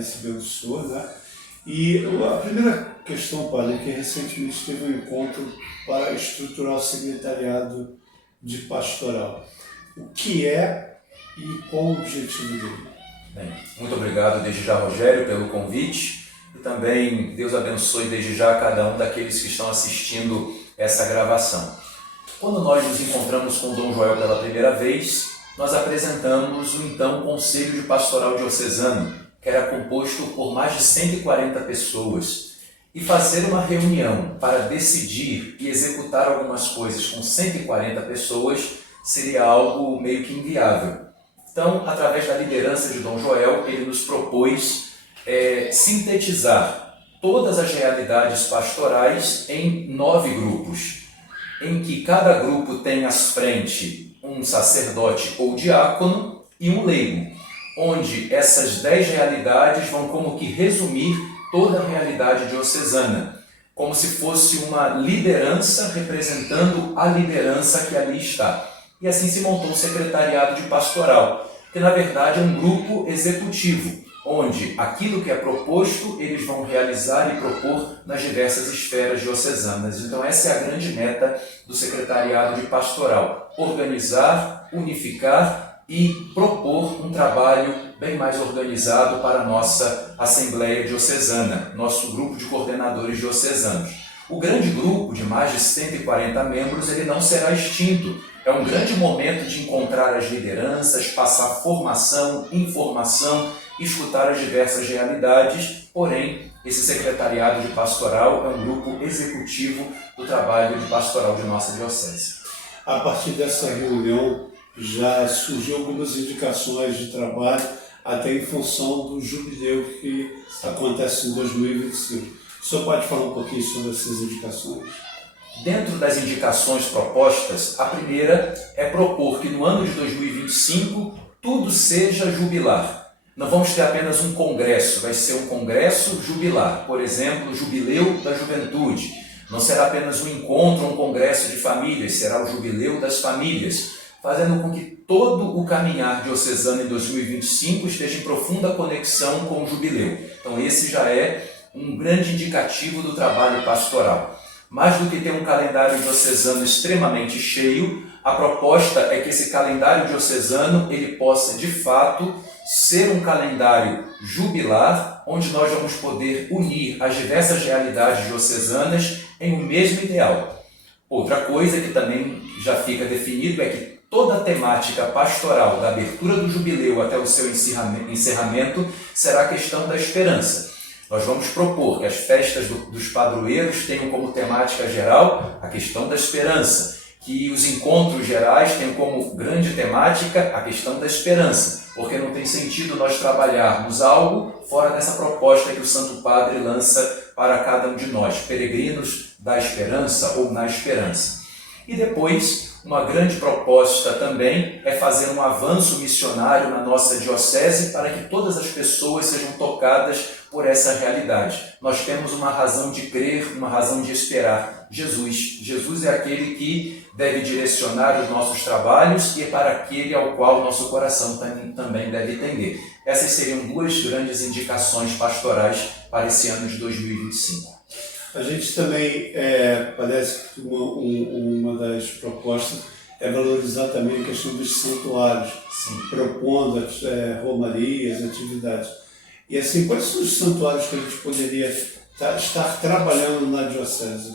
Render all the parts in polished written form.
abençoa, né? E a primeira questão, padre, é que recentemente teve um encontro para estruturar o secretariado de pastoral. O que é e qual o objetivo dele? Bem, muito obrigado desde já, Rogério, pelo convite. E também Deus abençoe desde já cada um daqueles que estão assistindo essa gravação. Quando nós nos encontramos com Dom Joel pela primeira vez, nós apresentamos o então Conselho de Pastoral Diocesano, que era composto por mais de 140 pessoas. E fazer uma reunião para decidir e executar algumas coisas com 140 pessoas seria algo meio que inviável. Então, através da liderança de Dom Joel, ele nos propôs sintetizar todas as realidades pastorais em 9 grupos, em que cada grupo tem à frente um sacerdote ou diácono e um leigo, onde essas 10 realidades vão como que resumir toda a realidade diocesana, como se fosse uma liderança representando a liderança que ali está. E assim se montou um secretariado de pastoral, que na verdade é um grupo executivo, onde aquilo que é proposto eles vão realizar e propor nas diversas esferas diocesanas. Então essa é a grande meta do secretariado de pastoral: organizar, unificar e propor um trabalho bem mais organizado para a nossa Assembleia Diocesana, nosso grupo de coordenadores diocesanos. O grande grupo de mais de 140 membros ele não será extinto. É um grande momento de encontrar as lideranças, passar formação, informação, escutar as diversas realidades, porém, esse secretariado de pastoral é um grupo executivo do trabalho de pastoral de nossa diocese. A partir dessa reunião já surgiu algumas indicações de trabalho, até em função do jubileu que acontece em 2025. O senhor pode falar um pouquinho sobre essas indicações? Dentro das indicações propostas, a primeira é propor que no ano de 2025 tudo seja jubilar. Não vamos ter apenas um congresso, vai ser um congresso jubilar. Por exemplo, o Jubileu da Juventude. Não será apenas um encontro, um congresso de famílias, será o Jubileu das Famílias, fazendo com que todo o caminhar diocesano em 2025 esteja em profunda conexão com o Jubileu. Então esse já é um grande indicativo do trabalho pastoral. Mais do que ter um calendário diocesano extremamente cheio, a proposta é que esse calendário diocesano ele possa, de fato, ser um calendário jubilar, onde nós vamos poder unir as diversas realidades diocesanas em um mesmo ideal. Outra coisa que também já fica definido é que toda a temática pastoral, da abertura do jubileu até o seu encerramento, será a questão da esperança. Nós vamos propor que as festas dos padroeiros tenham como temática geral a questão da esperança, que os encontros gerais tenham como grande temática a questão da esperança, porque não tem sentido nós trabalharmos algo fora dessa proposta que o Santo Padre lança para cada um de nós, peregrinos da esperança ou na esperança. E depois, uma grande proposta também é fazer um avanço missionário na nossa diocese para que todas as pessoas sejam tocadas por essa realidade. Nós temos uma razão de crer, uma razão de esperar. Jesus é aquele que deve direcionar os nossos trabalhos e é para aquele ao qual nosso coração também deve tender. Essas seriam 2 grandes indicações pastorais para esse ano de 2025. A gente também, parece que uma das propostas é valorizar também a questão dos santuários, propondo romarias, atividades. E assim, quais são os santuários que a gente poderia estar trabalhando na diocese?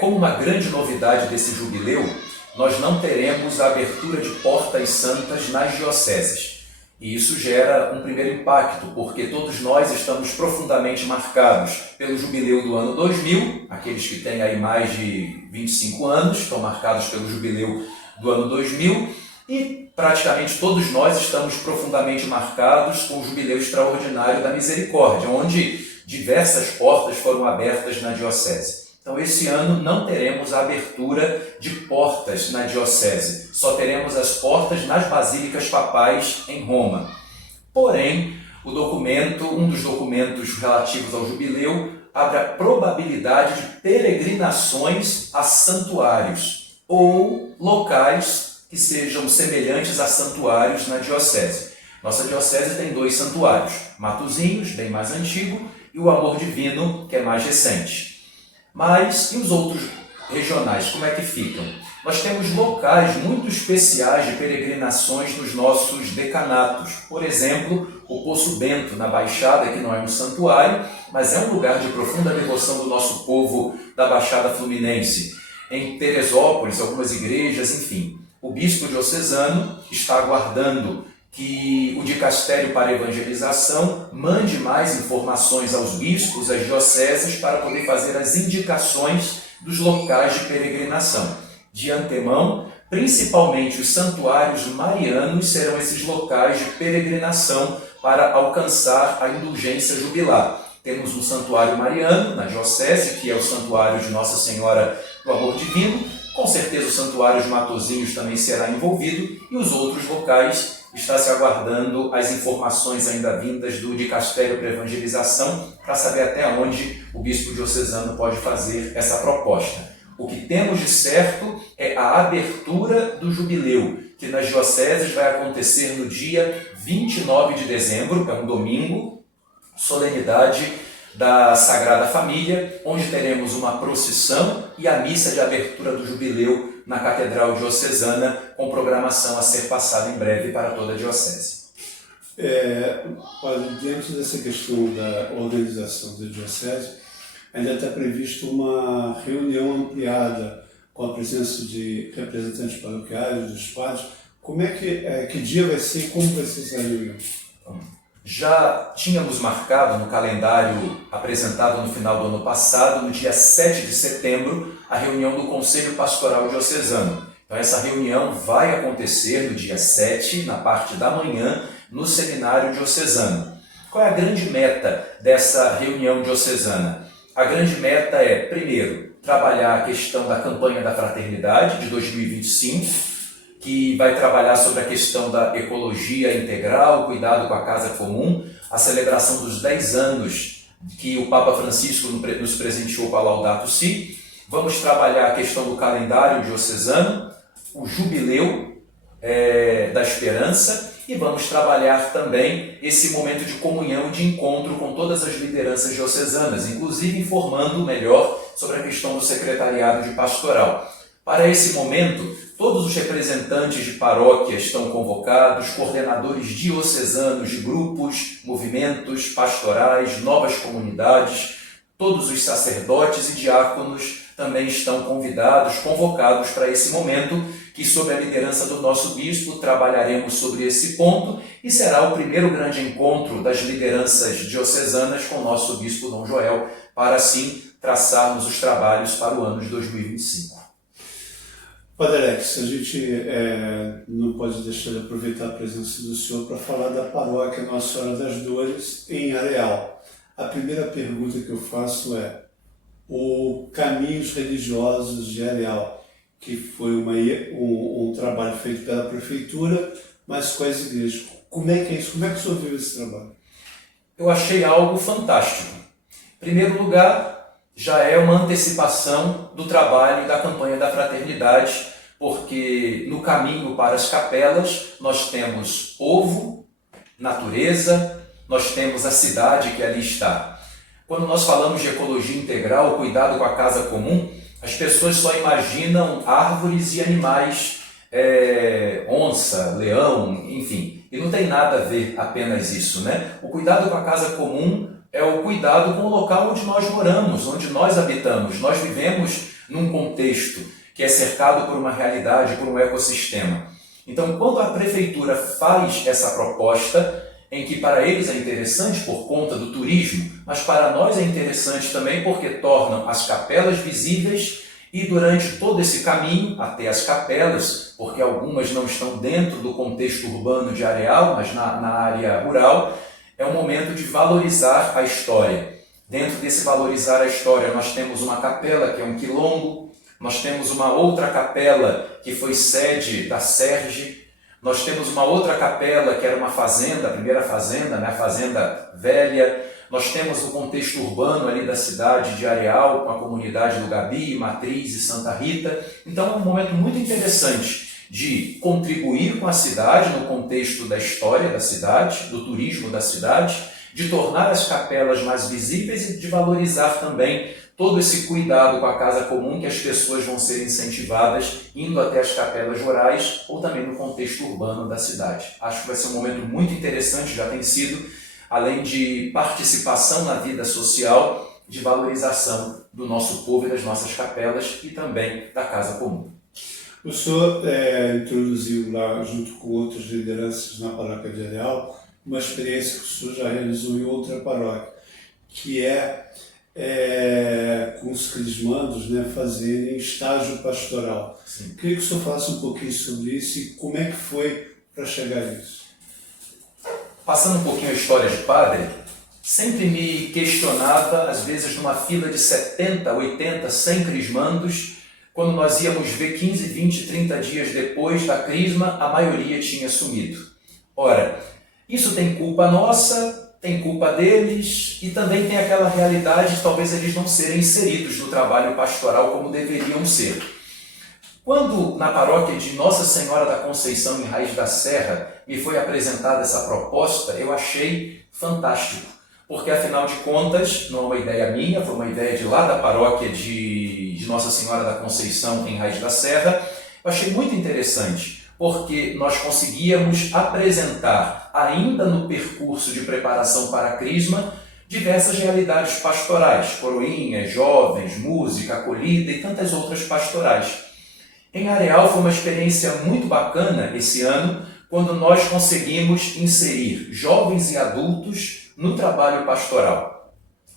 Como uma grande novidade desse jubileu, nós não teremos a abertura de portas santas nas dioceses. E isso gera um primeiro impacto, porque todos nós estamos profundamente marcados pelo jubileu do ano 2000, aqueles que têm aí mais de 25 anos estão marcados pelo jubileu do ano 2000, e praticamente todos nós estamos profundamente marcados com o jubileu extraordinário da Misericórdia, onde diversas portas foram abertas na diocese. Então, esse ano não teremos a abertura de portas na diocese, só teremos as portas nas basílicas papais em Roma. Porém, um dos documentos relativos ao jubileu abre a probabilidade de peregrinações a santuários ou locais que sejam semelhantes a santuários na diocese. Nossa diocese tem 2 santuários, Matozinhos, bem mais antigo, e o Amor Divino, que é mais recente. Mas e os outros regionais, como é que ficam? Nós temos locais muito especiais de peregrinações nos nossos decanatos. Por exemplo, o Poço Bento, na Baixada, que não é um santuário, mas é um lugar de profunda devoção do nosso povo da Baixada Fluminense. Em Teresópolis, algumas igrejas, enfim. O bispo diocesano está aguardando que o dicastério para evangelização mande mais informações aos bispos, às dioceses, para poder fazer as indicações dos locais de peregrinação. De antemão, principalmente os santuários marianos serão esses locais de peregrinação para alcançar a indulgência jubilar. Temos um santuário mariano na diocese, que é o santuário de Nossa Senhora do Amor Divino. Com certeza o santuário de Matozinhos também será envolvido, e os outros locais está se aguardando as informações ainda vindas do dicastério para evangelização, para saber até onde o bispo diocesano pode fazer essa proposta. O que temos de certo é a abertura do jubileu, que nas dioceses vai acontecer no dia 29 de dezembro, é um domingo, solenidade da Sagrada Família, onde teremos uma procissão e a missa de abertura do jubileu na Catedral Diocesana, com programação a ser passada em breve para toda a diocese. Olha, diante dessa questão da organização da diocese, ainda está previsto uma reunião ampliada com a presença de representantes paroquiais, dos padres. Como é que dia vai ser e como vai ser essa reunião? Já tínhamos marcado no calendário apresentado no final do ano passado, no dia 7 de setembro, a reunião do Conselho Pastoral Diocesano. Então essa reunião vai acontecer no dia 7, na parte da manhã, no Seminário Diocesano. Qual é a grande meta dessa reunião diocesana? A grande meta é, primeiro, trabalhar a questão da campanha da fraternidade de 2025, que vai trabalhar sobre a questão da ecologia integral, cuidado com a casa comum, a celebração dos 10 anos que o Papa Francisco nos presenteou com a Laudato Si. Vamos trabalhar a questão do calendário diocesano, o jubileu da esperança, e vamos trabalhar também esse momento de comunhão e de encontro com todas as lideranças diocesanas, inclusive informando melhor sobre a questão do secretariado de pastoral. Para esse momento, todos os representantes de paróquia estão convocados, coordenadores diocesanos de grupos, movimentos pastorais, novas comunidades, todos os sacerdotes e diáconos também estão convidados, convocados para esse momento, que sob a liderança do nosso bispo trabalharemos sobre esse ponto, e será o primeiro grande encontro das lideranças diocesanas com o nosso bispo Dom Joel, para assim traçarmos os trabalhos para o ano de 2025. Padre Alex, a gente não pode deixar de aproveitar a presença do senhor para falar da paróquia Nossa Senhora das Dores em Areal. A primeira pergunta que eu faço é o Caminhos Religiosos de Areal, que foi um trabalho feito pela prefeitura, mas com as igrejas. Como é que é isso? Como é que o senhor viu esse trabalho? Eu achei algo fantástico. Em primeiro lugar, já é uma antecipação do trabalho da campanha da fraternidade, porque no caminho para as capelas nós temos povo, natureza, nós temos a cidade que ali está. Quando nós falamos de ecologia integral, cuidado com a casa comum, as pessoas só imaginam árvores e animais, onça, leão, enfim. E não tem nada a ver apenas isso, né? O cuidado com a casa comum é o cuidado com o local onde nós moramos, onde nós habitamos. Nós vivemos num contexto que é cercado por uma realidade, por um ecossistema. Então, quando a prefeitura faz essa proposta, em que para eles é interessante por conta do turismo, mas para nós é interessante também porque tornam as capelas visíveis, e durante todo esse caminho até as capelas, porque algumas não estão dentro do contexto urbano de Areal, mas na área rural, é um momento de valorizar a história. Dentro desse valorizar a história, nós temos uma capela que é um quilombo, nós temos uma outra capela que foi sede da Serge, nós temos uma outra capela que era uma fazenda, a primeira fazenda, né, a Fazenda Velha. Nós temos o contexto urbano ali da cidade de Areal, com a comunidade do Gabi, Matriz e Santa Rita. Então é um momento muito interessante de contribuir com a cidade no contexto da história da cidade, do turismo da cidade, de tornar as capelas mais visíveis e de valorizar também todo esse cuidado com a casa comum que as pessoas vão ser incentivadas indo até as capelas rurais ou também no contexto urbano da cidade. Acho que vai ser um momento muito interessante, já tem sido, além de participação na vida social, de valorização do nosso povo e das nossas capelas e também da casa comum. O senhor introduziu lá, junto com outras lideranças na paróquia de Areal, uma experiência que o senhor já realizou em outra paróquia, que com os crismandos, né, fazerem estágio pastoral. Sim. Queria que o senhor falasse um pouquinho sobre isso e como é que foi para chegar a isso. Passando um pouquinho a história de padre, sempre me questionava, às vezes numa fila de 70, 80, 100 crismandos, quando nós íamos ver 15, 20, 30 dias depois da crisma, a maioria tinha sumido. Ora, isso tem culpa nossa, tem culpa deles e também tem aquela realidade de talvez eles não serem inseridos no trabalho pastoral como deveriam ser. Quando na paróquia de Nossa Senhora da Conceição, em Raiz da Serra, me foi apresentada essa proposta, eu achei fantástico, porque afinal de contas, não é uma ideia minha, foi uma ideia de lá da paróquia de Nossa Senhora da Conceição, em Raiz da Serra. Eu achei muito interessante, porque nós conseguíamos apresentar, ainda no percurso de preparação para a crisma, diversas realidades pastorais, coroinhas, jovens, música, acolhida e tantas outras pastorais. Em Areal foi uma experiência muito bacana esse ano, quando nós conseguimos inserir jovens e adultos no trabalho pastoral.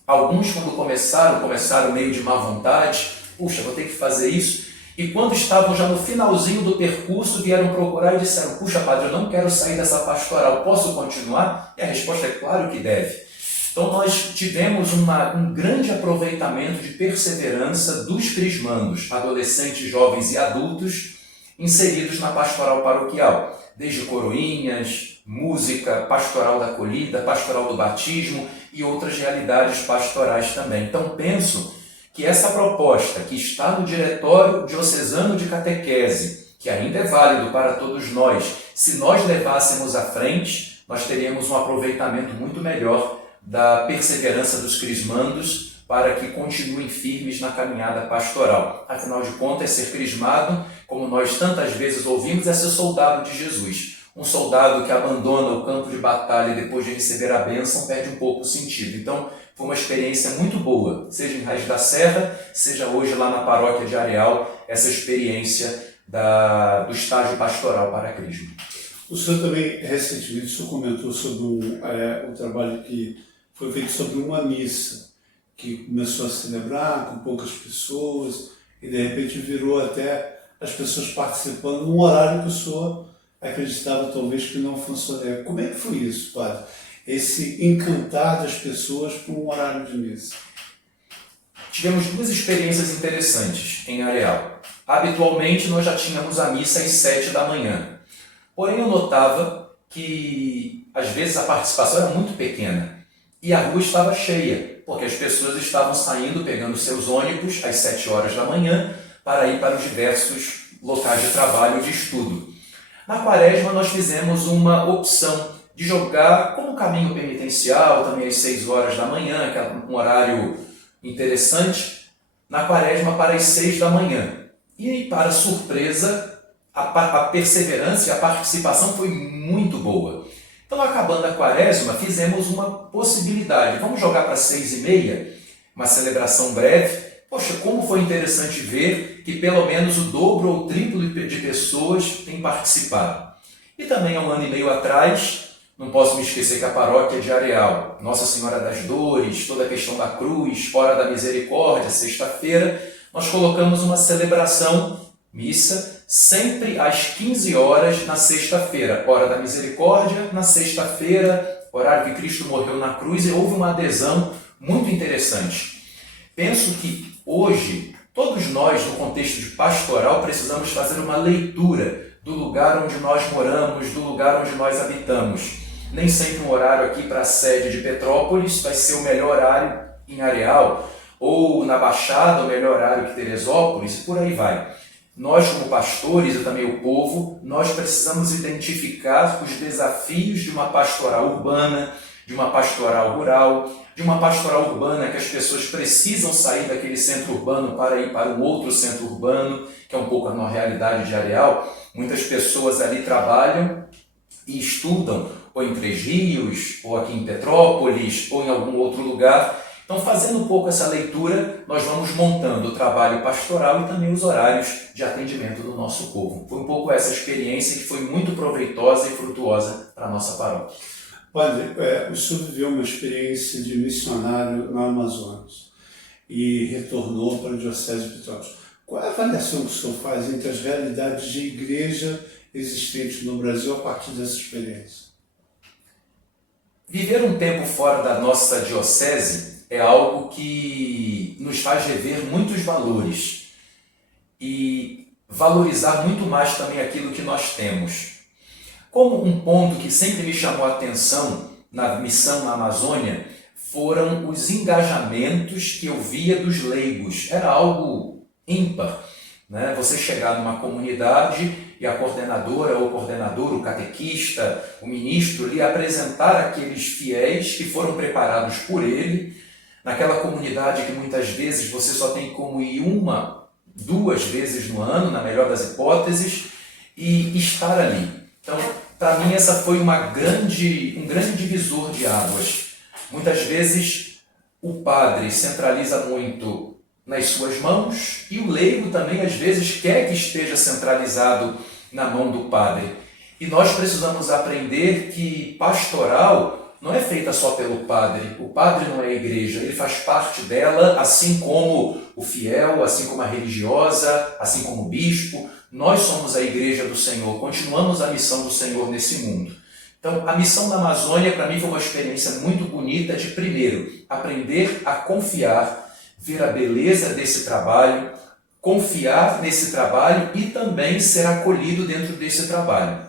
Alguns, quando começaram meio de má vontade, puxa, vou ter que fazer isso, e quando estavam já no finalzinho do percurso, vieram procurar e disseram, puxa padre, eu não quero sair dessa pastoral, posso continuar? E a resposta é claro que deve. Então nós tivemos um grande aproveitamento de perseverança dos crismandos, adolescentes, jovens e adultos, inseridos na pastoral paroquial, desde coroinhas, música, pastoral da acolhida, pastoral do batismo e outras realidades pastorais também. Então penso que essa proposta que está no Diretório Diocesano de Catequese, que ainda é válido para todos nós, se nós levássemos à frente, nós teríamos um aproveitamento muito melhor da perseverança dos crismandos para que continuem firmes na caminhada pastoral. Afinal de contas, ser crismado, como nós tantas vezes ouvimos, é ser soldado de Jesus. Um soldado que abandona o campo de batalha depois de receber a bênção perde um pouco o sentido. Então, foi uma experiência muito boa, seja em Raiz da Serra, seja hoje lá na paróquia de Areal, essa experiência do estágio pastoral para a crisma. O senhor também, recentemente, o senhor comentou sobre um trabalho que foi feito sobre uma missa, que começou a celebrar com poucas pessoas e de repente virou até as pessoas participando num horário que o senhor acreditava talvez que não funcionaria. Como é que foi isso, padre? Esse encantar das pessoas por um horário de missa? Tivemos duas experiências interessantes em Areal. Habitualmente nós já tínhamos a missa às 7 da manhã. Porém eu notava que às vezes a participação era muito pequena e a rua estava cheia, porque as pessoas estavam saindo, pegando seus ônibus às 7 horas da manhã para ir para os diversos locais de trabalho e de estudo. Na Quaresma nós fizemos uma opção de jogar como caminho penitencial, também às 6 horas da manhã, que é um horário interessante, na Quaresma para as 6 da manhã. E para surpresa, a perseverança e a participação foi muito boa. Então, acabando a Quaresma, fizemos uma possibilidade. Vamos jogar para 6h30, uma celebração breve. Poxa, como foi interessante ver que pelo menos o dobro ou o triplo de pessoas têm participado. E também há 1 ano e meio atrás, não posso me esquecer que a paróquia de Areal, Nossa Senhora das Dores, toda a questão da cruz, Hora da Misericórdia, sexta-feira, nós colocamos uma celebração, missa, sempre às 15 horas na sexta-feira. Hora da Misericórdia, na sexta-feira, horário que Cristo morreu na cruz, e houve uma adesão muito interessante. Penso que hoje, todos nós, no contexto de pastoral, precisamos fazer uma leitura do lugar onde nós moramos, do lugar onde nós habitamos. Nem sempre um horário aqui para a sede de Petrópolis vai ser o melhor horário em Areal, ou na Baixada, o melhor horário que Teresópolis, e por aí vai. nós como pastores e também o povo, nós precisamos identificar os desafios de uma pastoral urbana, de uma pastoral rural, de uma pastoral urbana que as pessoas precisam sair daquele centro urbano para ir para um outro centro urbano, que é um pouco a nossa realidade de Areal. Muitas pessoas ali trabalham e estudam, ou em Três Rios, ou aqui em Petrópolis, ou em algum outro lugar. Então, fazendo um pouco essa leitura, nós vamos montando o trabalho pastoral e também os horários de atendimento do nosso povo. Foi um pouco essa experiência que foi muito proveitosa e frutuosa para a nossa paróquia. Padre, o senhor viveu uma experiência de missionário no Amazonas e retornou para a Diocese de Petrópolis. Qual é a avaliação que o senhor faz entre as realidades de igreja existentes no Brasil a partir dessa experiência? Viver um tempo fora da nossa diocese é algo que nos faz rever muitos valores e valorizar muito mais também aquilo que nós temos. Como um ponto que sempre me chamou a atenção na missão na Amazônia foram os engajamentos que eu via dos leigos. Era algo ímpar, né? Você chegar numa comunidade e a coordenadora ou coordenador, o catequista, o ministro lhe apresentar aqueles fiéis que foram preparados por ele, naquela comunidade que muitas vezes você só tem como ir 1, 2 vezes no ano, na melhor das hipóteses, e estar ali. Então, para mim, essa foi um grande divisor de águas. Muitas vezes, o padre centraliza muito nas suas mãos e o leigo também, às vezes, quer que esteja centralizado na mão do padre. E nós precisamos aprender que pastoral não é feita só pelo padre. O padre não é a igreja, ele faz parte dela, assim como o fiel, assim como a religiosa, assim como o bispo. Nós somos a igreja do Senhor, continuamos a missão do Senhor nesse mundo. Então, a missão na Amazônia, para mim, foi uma experiência muito bonita de, primeiro, aprender a confiar, ver a beleza desse trabalho, confiar nesse trabalho e também ser acolhido dentro desse trabalho.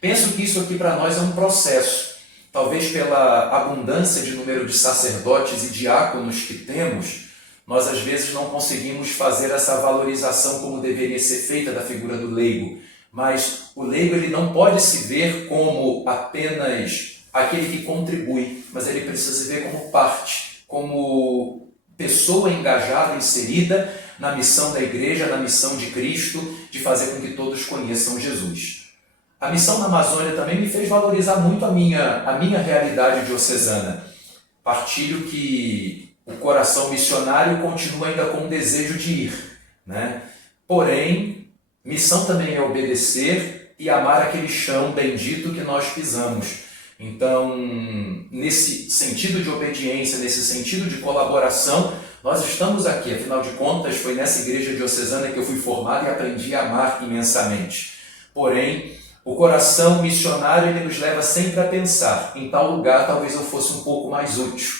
Penso que isso aqui para nós é um processo. Talvez pela abundância de número de sacerdotes e diáconos que temos, nós às vezes não conseguimos fazer essa valorização como deveria ser feita da figura do leigo. Mas o leigo ele não pode se ver como apenas aquele que contribui, mas ele precisa se ver como parte, como pessoa engajada, inserida na missão da igreja, na missão de Cristo, de fazer com que todos conheçam Jesus. A missão na Amazônia também me fez valorizar muito a minha realidade diocesana. Partilho que o coração missionário continua ainda com o desejo de ir, né? Porém, missão também é obedecer e amar aquele chão bendito que nós pisamos. Então, nesse sentido de obediência, nesse sentido de colaboração, nós estamos aqui. Afinal de contas, foi nessa igreja diocesana que eu fui formado e aprendi a amar imensamente. Porém, o coração missionário ele nos leva sempre a pensar, em tal lugar talvez eu fosse um pouco mais útil.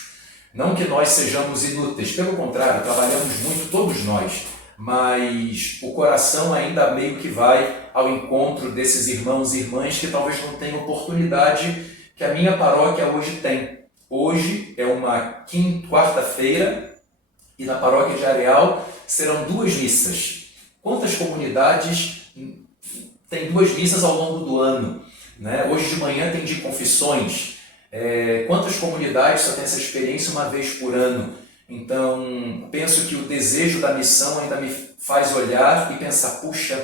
Não que nós sejamos inúteis, pelo contrário, trabalhamos muito todos nós, mas o coração ainda meio que vai ao encontro desses irmãos e irmãs que talvez não tenham oportunidade que a minha paróquia hoje tem. Hoje é uma quarta-feira e na paróquia de Areal serão 2 missas. Quantas comunidades tem 2 missas ao longo do ano, né? Hoje de manhã tem de confissões. Quantas comunidades só tem essa experiência uma vez por ano? Então, penso que o desejo da missão ainda me faz olhar e pensar, puxa,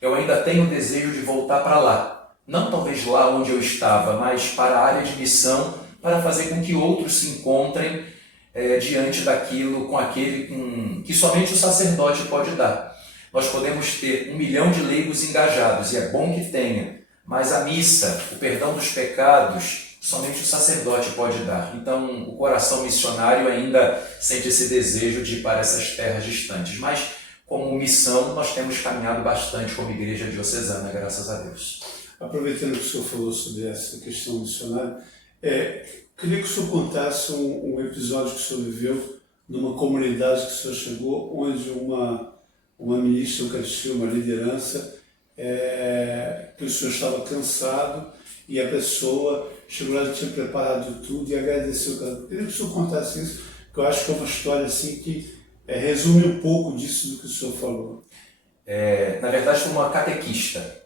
eu ainda tenho o desejo de voltar para lá. Não talvez lá onde eu estava, mas para a área de missão, para fazer com que outros se encontrem diante daquilo, com aquele que somente o sacerdote pode dar. Nós podemos ter 1 milhão de leigos engajados, e é bom que tenha, mas a missa, o perdão dos pecados, somente o sacerdote pode dar. Então, o coração missionário ainda sente esse desejo de ir para essas terras distantes. Mas, como missão, nós temos caminhado bastante como igreja diocesana, graças a Deus. Aproveitando que o senhor falou sobre essa questão missionária, queria que o senhor contasse um episódio que o senhor viveu numa comunidade que o senhor chegou, onde uma ministra, uma liderança, que o senhor estava cansado e a pessoa chegou lá e tinha preparado tudo e agradeceu. Queria que o senhor contasse isso, que eu acho que é uma história assim, que resume um pouco disso do que o senhor falou. Na verdade, foi uma catequista.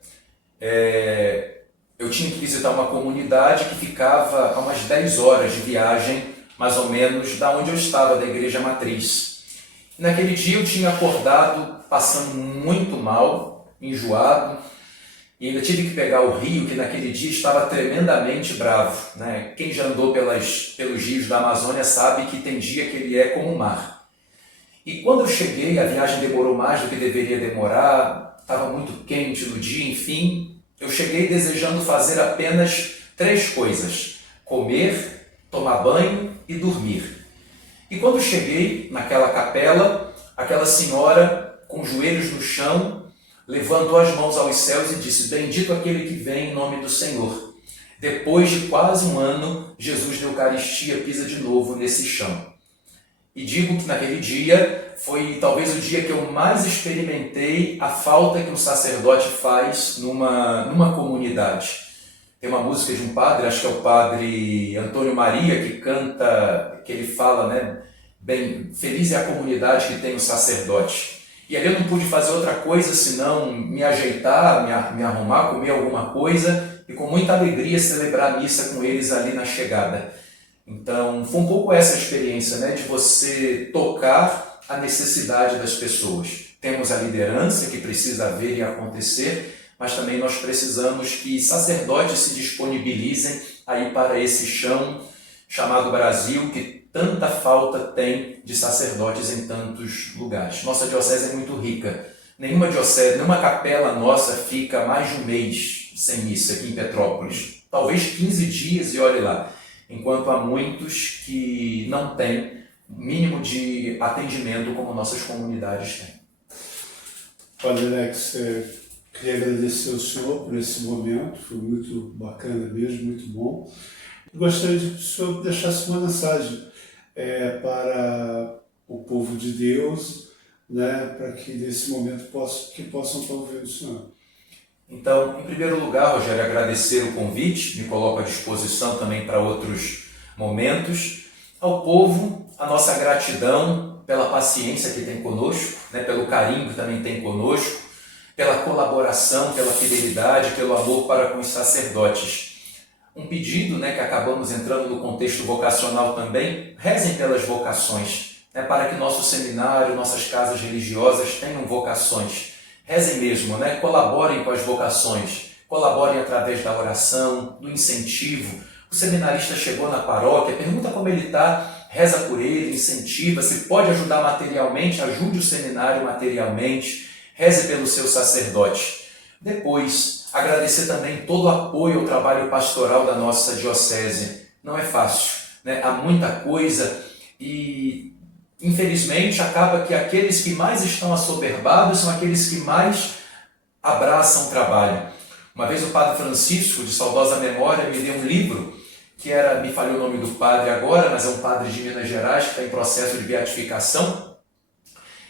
Eu tinha que visitar uma comunidade que ficava a umas 10 horas de viagem, mais ou menos, da onde eu estava, da igreja matriz. Naquele dia eu tinha acordado passando muito mal, enjoado, e ainda tive que pegar o rio, que naquele dia estava tremendamente bravo, né? Quem já andou pelos rios da Amazônia sabe que tem dia que ele é como o mar. E quando eu cheguei, a viagem demorou mais do que deveria demorar, estava muito quente no dia, enfim, eu cheguei desejando fazer apenas 3 coisas: comer, tomar banho e dormir. E quando cheguei naquela capela, aquela senhora, com os joelhos no chão, levantou as mãos aos céus e disse: bendito aquele que vem em nome do Senhor. Depois de quase um ano, Jesus da Eucaristia pisa de novo nesse chão. E digo que naquele dia foi talvez o dia que eu mais experimentei a falta que um sacerdote faz numa comunidade. Tem uma música de um padre, acho que é o padre Antônio Maria, que canta, que ele fala, né? Bem, feliz é a comunidade que tem um sacerdote. E ali eu não pude fazer outra coisa senão me ajeitar, me arrumar, comer alguma coisa e com muita alegria celebrar a missa com eles ali na chegada. Então, foi um pouco essa experiência, né, de você tocar a necessidade das pessoas. Temos a liderança que precisa haver e acontecer, mas também nós precisamos que sacerdotes se disponibilizem aí para esse chão chamado Brasil, que tanta falta tem de sacerdotes em tantos lugares. Nossa diocese é muito rica. Nenhuma diocese, nenhuma capela nossa fica mais de um mês sem missa aqui em Petrópolis. Talvez 15 dias e olhe lá. Enquanto há muitos que não têm mínimo de atendimento como nossas comunidades têm. Padre Alex, queria agradecer ao senhor por esse momento, foi muito bacana mesmo, muito bom. Gostaria de que o senhor deixasse uma mensagem para o povo de Deus, né, para que nesse momento possam estar ouvindo o senhor. Então, em primeiro lugar, Rogério, agradecer o convite, me coloco à disposição também para outros momentos. Ao povo, a nossa gratidão pela paciência que tem conosco, né, pelo carinho que também tem conosco, pela colaboração, pela fidelidade, pelo amor para com os sacerdotes. Um pedido, né, que acabamos entrando no contexto vocacional também: rezem pelas vocações, né, para que nosso seminário, nossas casas religiosas tenham vocações. Rezem mesmo, né? Colaborem com as vocações, colaborem através da oração, do incentivo. O seminarista chegou na paróquia, pergunta como ele está, reza por ele, incentiva. Se pode ajudar materialmente, ajude o seminário materialmente, reze pelo seu sacerdote. Depois, agradecer também todo o apoio ao trabalho pastoral da nossa diocese. Não é fácil, né? Há muita coisa e infelizmente, acaba que aqueles que mais estão assoberbados são aqueles que mais abraçam o trabalho. Uma vez o padre Francisco, de saudosa memória, me deu um livro que me falhou o nome do padre agora, mas é um padre de Minas Gerais que está em processo de beatificação.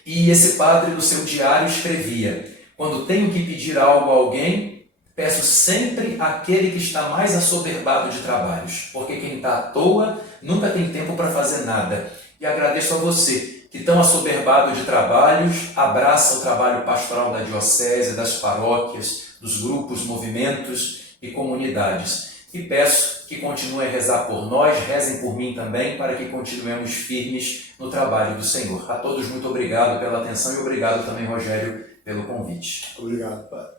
E esse padre, no seu diário, escrevia: quando tenho que pedir algo a alguém, peço sempre àquele que está mais assoberbado de trabalhos, porque quem está à toa nunca tem tempo para fazer nada. E agradeço a você, que tão assoberbado de trabalhos, abraça o trabalho pastoral da diocese, das paróquias, dos grupos, movimentos e comunidades. E peço que continuem a rezar por nós, rezem por mim também, para que continuemos firmes no trabalho do Senhor. A todos muito obrigado pela atenção e obrigado também, Rogério, pelo convite. Obrigado, Padre.